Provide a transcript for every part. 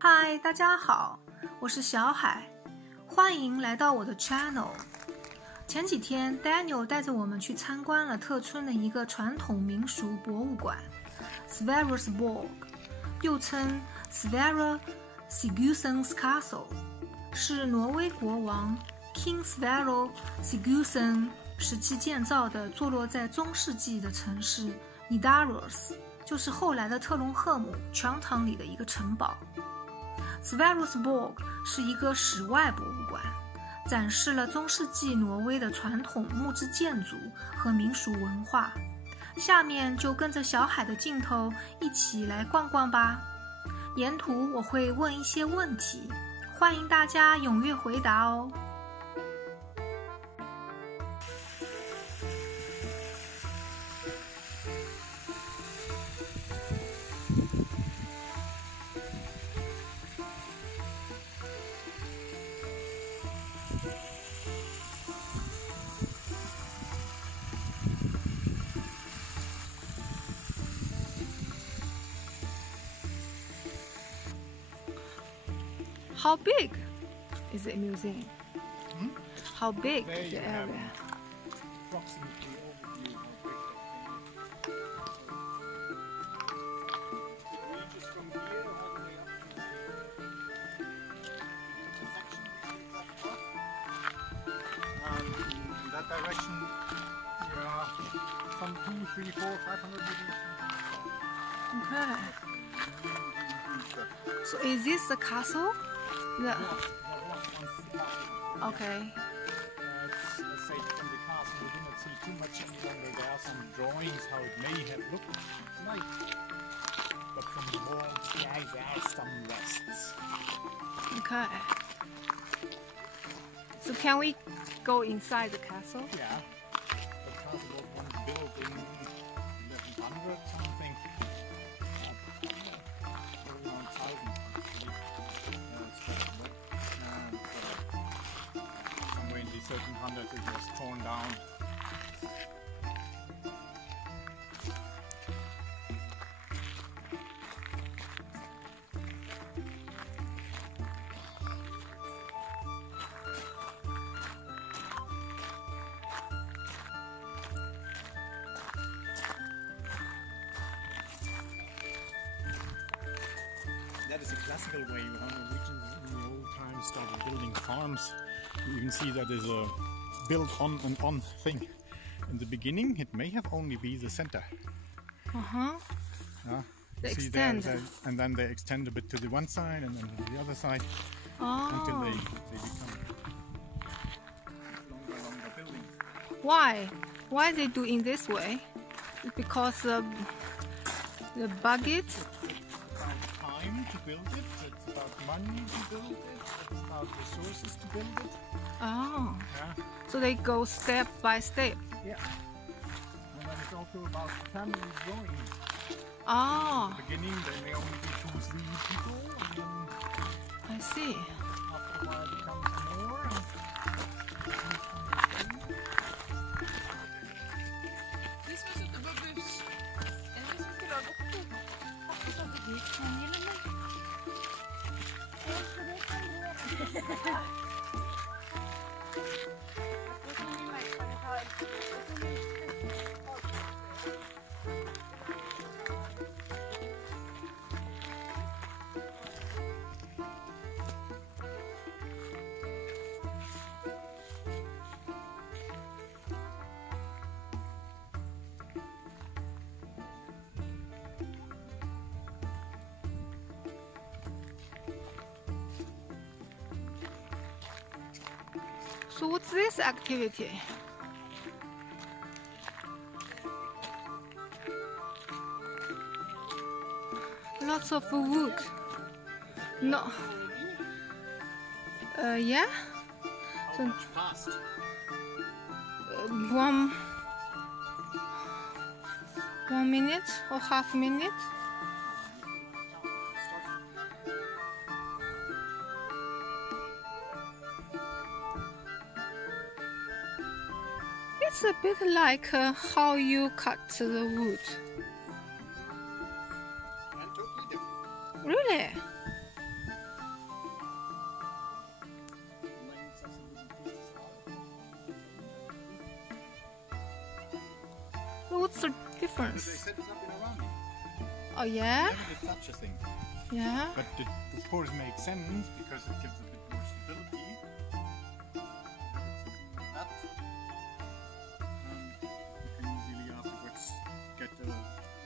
嗨，大家好，我是小海，欢迎来到我的 channel。前几天 Daniel 带着我们去参观了特村的一个传统民俗博物馆 Sverresborg， 又称 Sverre Sigurdsson's Castle， 是挪威国王 King Sverre Sigurdsson 时期建造的，坐落在中世纪的城市 Nidaros， 就是后来的特隆赫姆 Trondheim 里的一个城堡。Sverresborg 是一个室外博物馆，展示了中世纪挪威的传统木质建筑和民俗文化。下面就跟着小海的镜头一起来逛逛吧。沿途我会问一些问题，欢迎大家踊跃回答哦。How big is the museum? How big is the area? Approximately overview how big it ranges from here all the way up to the section in that direction some 2, 3, 4, 500 meters. Okay. So is this the castle? There was once the castle. Okay. It's safe from the castle. We do not see too much any longer. There are some drawings how it may have looked like. But from the walls, there are some rests. Okay. So can we go inside the castle? Yeah. The castle was once built in 1100 something. Around 1000. Somewhere in the 1300s it was torn down. That is a classical way how Norwegians in the old times started building farms. You can see that there's a built on and on thing. In the beginning, it may have only been the center. They see extend. And then they extend a bit to the one side and then to the other side until they become longer buildings. Why? Why they do in this way? Because the budget. Time to build it, it's about money to build it, it's about resources to build it. Oh. Yeah. So they go step by step. Yeah. And then it's also about family growing. Oh. In the beginning they may only be 2, 3 people and then I see. after a while it becomes more and Hvis vi sitter på buss, eller hvis vi skal lage opp, så hadde vi kanel eller? So what's this activity? Lots of wood. No. Yeah. how much fast? One minute or half minute. It's a bit like how you cut the wood. And totally different. Really? what's the They difference? set it up in a rounding. Oh yeah? Never did such a thing. Yeah. But it of course makes sense because it gives a bit more stability. That you can easily afterwards get a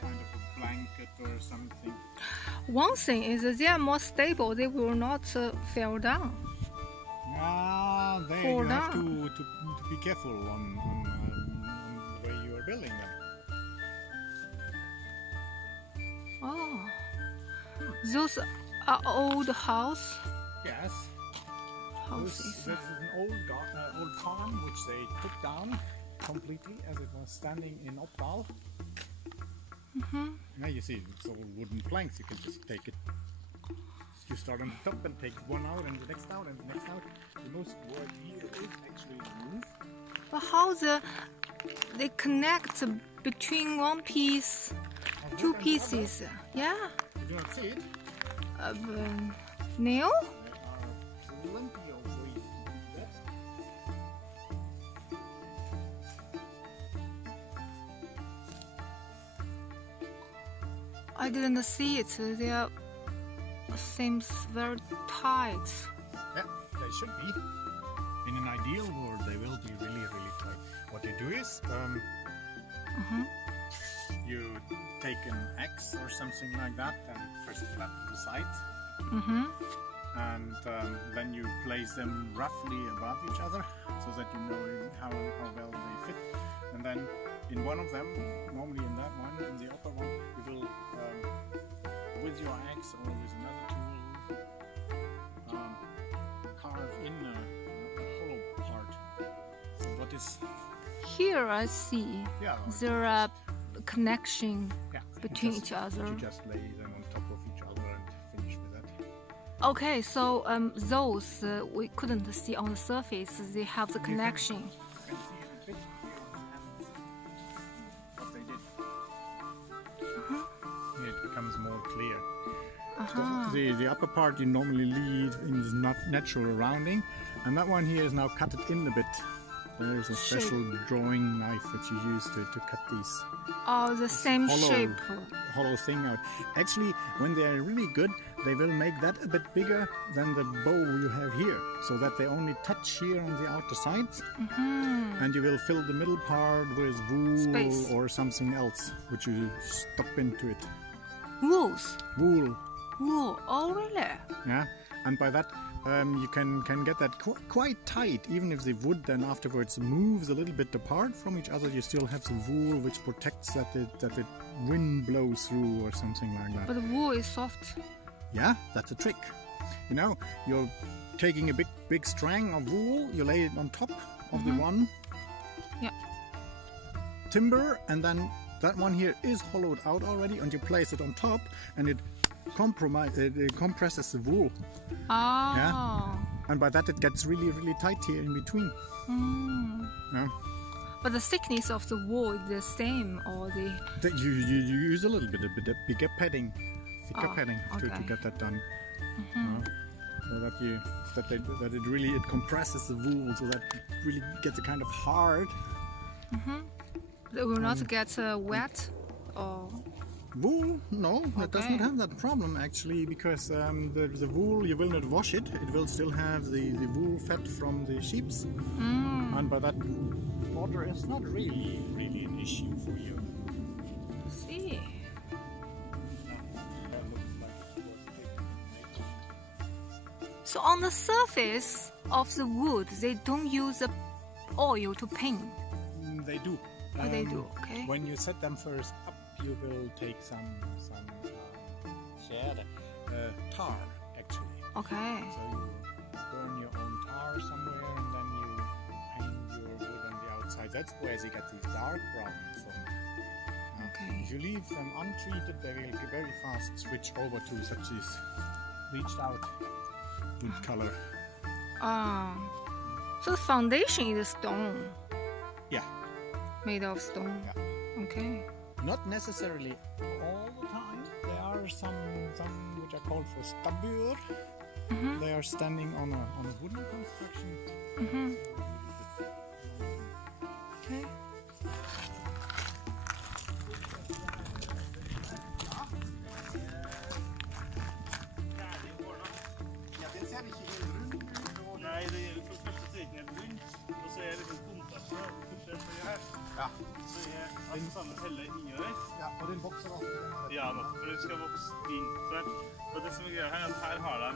kind of a blanket or something. One thing is that they are more stable. They will not fall down. There Fall you have down. to be careful on the way you are building them. Oh. Those are old house. Yes. Houses. This is an old farm which they took down completely as it was standing in Oppdal. Now you see it's all wooden planks. You can just take it. You start on the top and take one out and the next out and the next out. The most work here is actually the roof. But how they connect between one piece, two pieces? Yeah. You do not see it. Nail? There are plenty of ways to do that. I didn't see it. They are seems very tight. Yeah, they should be. In an ideal world, they will be really, really tight. What you do is, you take an X or something like that and first flap to the sides. And then you place them roughly above each other so that you know how well they fit. And then in one of them, normally in that one, in the upper one, you will, with your axe or with another tool, carve in a hollow part. So what is... Here I see Yeah, there are connection yeah, between just- each other. You just lay them on top of each other and finish with that. Okay, so those we couldn't see on the surface. They have the connection. You can see it a bit here on the hands, what they did. Here it becomes more clear. The upper part you normally leave in this natural rounding, and that one here is now cut it in a bit. There is a special drawing knife that you use to cut these Oh, the same shape. hollow thing out. Actually, when they are really good, they will make that a bit bigger than the bow you have here, so that they only touch here on the outer sides, and you will fill the middle part with wool Space. or something else, which you stop into it. Wools. Wool, Wool. Oh, really? yeah, and by that you can get that quite tight. Even if the wood then afterwards moves a little bit apart from each other, you still have the wool which protects that the wind blows through or something like that. But the wool is soft. Yeah, that's a trick. You know, you're taking a big strand of wool, you lay it on top of the one Yeah. timber, and then that one here is hollowed out already, and you place it on top, and it compresses the wool, Oh. and by that it gets really, really tight here in between. Yeah. But the thickness of the wool is the same, or the... You use a little bit of bigger padding, thicker padding to okay. get that done. So that it really compresses the wool, so that it really gets a kind of hard. They will not get wet, or... Wool? No, it does Okay. not have that problem actually, because the wool, you will not wash it. It will still have the wool fat from the sheeps, and by that water is not really an issue for you. See. That looks like it was taken. So on the surface of the wood, they don't use the oil to paint. They do. Oh, they do, okay. When you set them first up, you will take some tar actually. Okay. So you burn your own tar somewhere, and then you paint your wood on the outside. That's where they get these dark browns from. Okay. If you leave them untreated, they will very fast switch over to such this bleached out wood color. So the foundation is stone, Yeah. made of stone. Yeah. Okay. Not necessarily all the time. There are some which are called for stabbur. They are standing on a wooden construction. Okay. det ikke helt rundt? Nei, det er for første siden helt rundt, og så er liksom kontrasten først her. Ja. Så er alt sammen heller innover. Ja, og den vokser altså. Ja, for den skal vokse inn. Og det som er greia her, her har de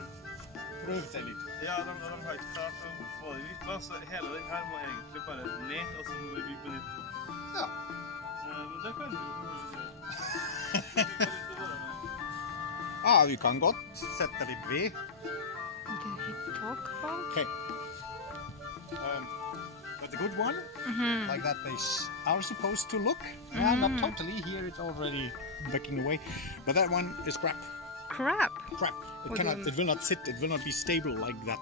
Prøvet seg litt. Ja, de har ikke klart å få det litt, så hele den her må egentlig bare ned, og så må vi bygge på nytt. Ja. Men det kan du jo gjøre. Ja, vi kan godt sette litt ved. Talk about? Okay. But the good one, like that they are supposed to look. Not totally. Here it's already backing away. But that one is crap. Crap. Crap. What do you mean? It will not sit. It will not be stable like that.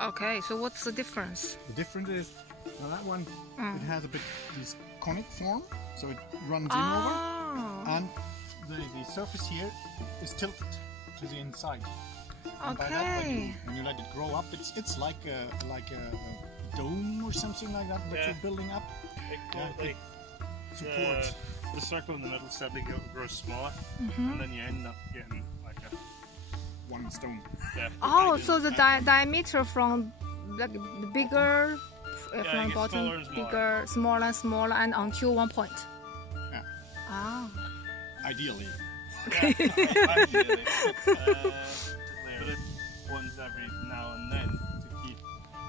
Okay, so what's the difference? The difference is, now that one, it has a bit this conic form, so it runs in over, and the surface here is tilted to the inside. And by that, when you let it grow up, it's like a dome or something like that, but you're building up. It supports. The circle in the middle steadily grows smaller, and then you end up getting like a one stone. Yeah. Oh, so the diameter from like the bigger from it gets bottom, smaller and smaller. bigger, smaller and smaller, and until one point. Yeah. Ah. Ideally. Ideally. Ones every now and then to keep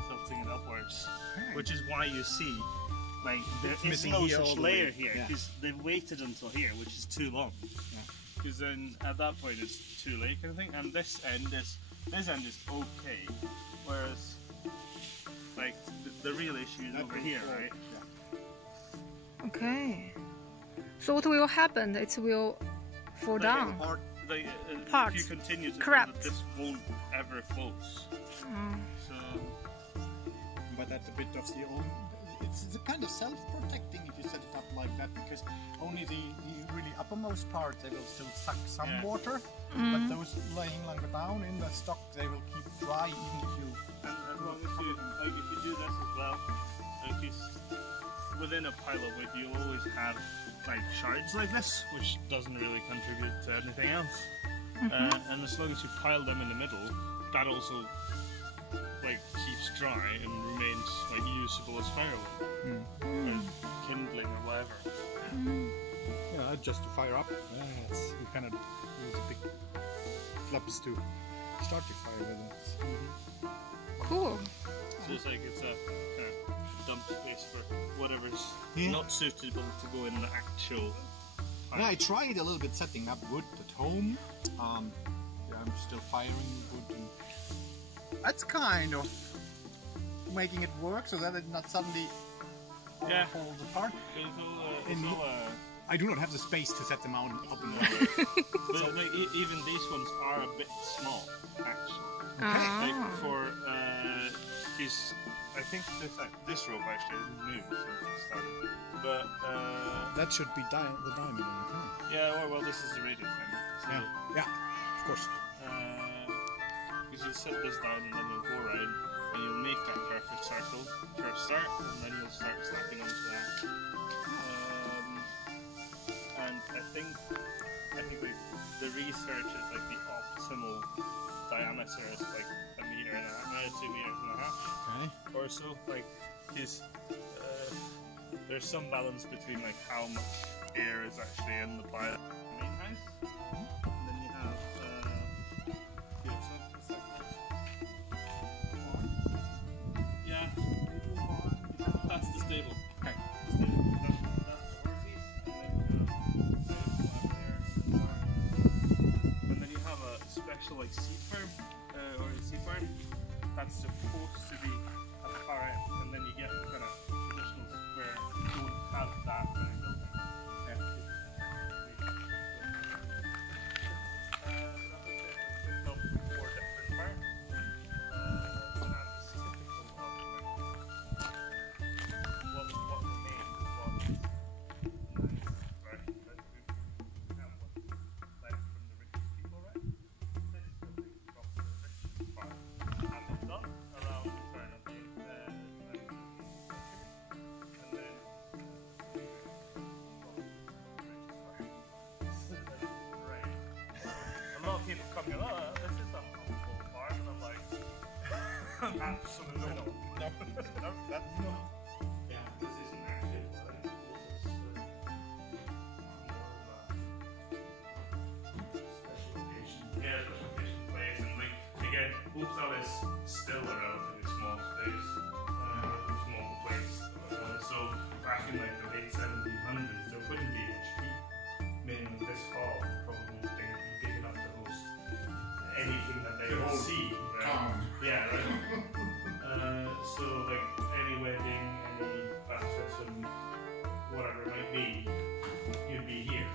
tilting it upwards, which is why you see like there is no such layer here because they've waited until here, which is too long. Because then at that point it's too late, kind of thing. And this end is okay, whereas like the real issue is over here, right? Okay. So what will happen? It will fall down. Like, Parts. if you continue to Correct. build it, this won't ever close. So, but that's a bit of the old. It's a kind of self-protecting if you set it up like that, because only the really uppermost part they will still suck some water, but those laying longer down in the stock they will keep dry even if you. And as long as you like, if you do this as well, like within a pile of wood, you'll always have like shards like this, which doesn't really contribute to anything else. And as long as you pile them in the middle, that also like keeps dry and remains like usable as firewood or kindling or whatever. Yeah, just to fire up. You kind of use a big flaps to start your fire with it. Cool. So it's like it's a kind of dump space for whatever's not suitable to go in the actual. Yeah, I tried a little bit setting up wood at home. I'm still firing wood, and that's kind of making it work so that it not suddenly falls apart. I do not have the space to set them out up in the air. But like, even these ones are a bit small, actually. Okay. Like for these, I think this rope actually isn't moved since it started. But that should be the diamond in it, huh? yeah, well, this is the radius then. So, yeah, of course. Because you set this down and then you'll go around and you'll make that perfect circle for a start, and then you'll start snapping onto that. And I think like the research is like the optimal diameter is like 1.5 meters, 2.5 meters, Okay. or so. Like, because there's some balance between like how much air is actually in the main house, and then you have that's the stable. Okay. The stable. That's the horses, and then you have a special like seed farm or a seed barn that's supposed to be at the far end, and then you get kind of traditionals where you don't have that kind of building. Absolutely not. No, that's not. Yeah, this isn't actually what I special occasion. Yeah, special occasion place, and like again, Uppsala is still a relatively small space, small place. So back in like the late 1700s, there wouldn't be much people. I mean, this hall probably wouldn't think it'd be big enough to host anything that they would see. Right? Yeah, right. So like any wedding, any baptism, whatever it might be, you'd be here.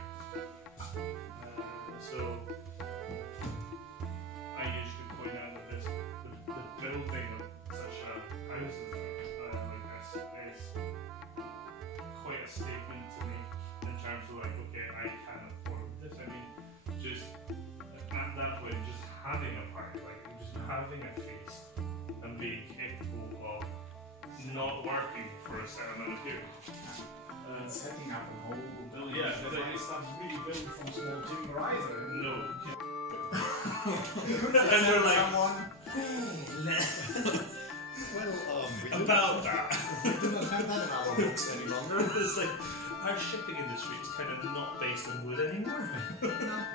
So I usually point out that the building of such a house like this is quite a statement to me in terms of like, okay, I can afford this. I mean, just at that point, just having a party, like just having a feast and being capable of not working for a certain amount of period. And setting up a whole building. Yeah, it's not really built from small timber either. No. And they're like, someone, about that. We do not have that in our books any longer. It's like our shipping industry is kind of not based on wood anymore.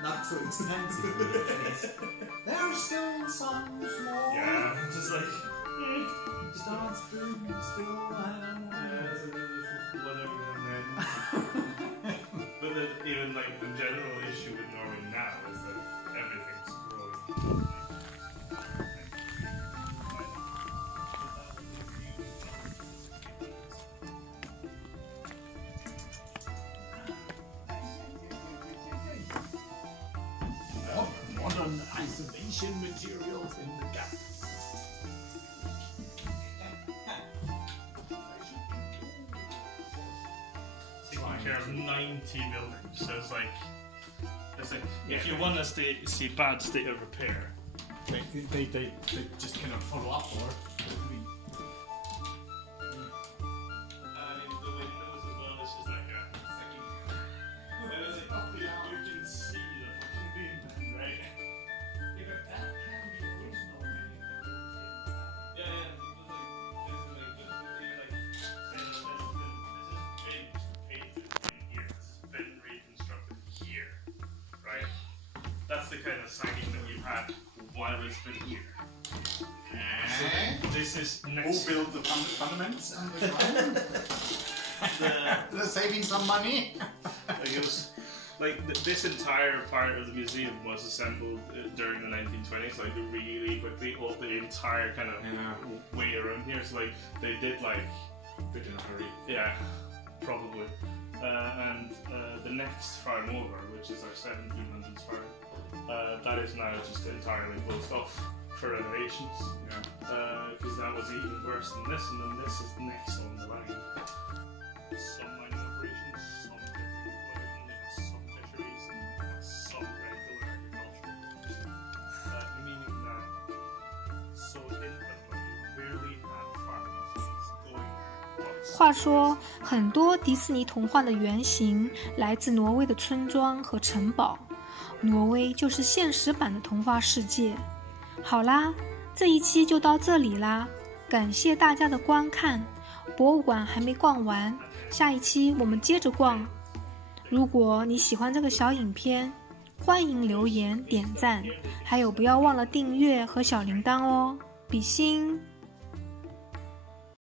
Not so extensively. There are still some small. Yeah, just like Start still whatever. But then even like the general issue with Norway now is that everything's growing. Modern isolation materials in the gap. Taking care of 90 buildings, so it's like if you want to see bad state of repair, They just cannot follow up or. the windows as well, it's just like a second. You can see the fucking beam, right? Yeah, but that can be original. Yeah, been reconstructed here, right? That's the kind of siding that we've had while it's been here. So this is Who next. built the fundaments and the ground? They're saving some money. Like it was, this entire part of the museum was assembled during the 1920s, like really quickly, all the entire kind of way around here. So like they did like Bit in a hurry. yeah, probably. And the next farm over, which is our 1700s farm, that is now just entirely closed off for renovations. Because that was even worse than this, and then this is next on the line. Some mining operations, some different equipment, some fisheries, and some regular agricultural. Meaning that so in rarely had farms going. 话说，很多迪士尼童话的原型来自挪威的村庄和城堡，挪威就是现实版的童话世界。好啦，这一期就到这里啦，感谢大家的观看。博物馆还没逛完，下一期我们接着逛。如果你喜欢这个小影片，欢迎留言点赞，还有不要忘了订阅和小铃铛哦。比心。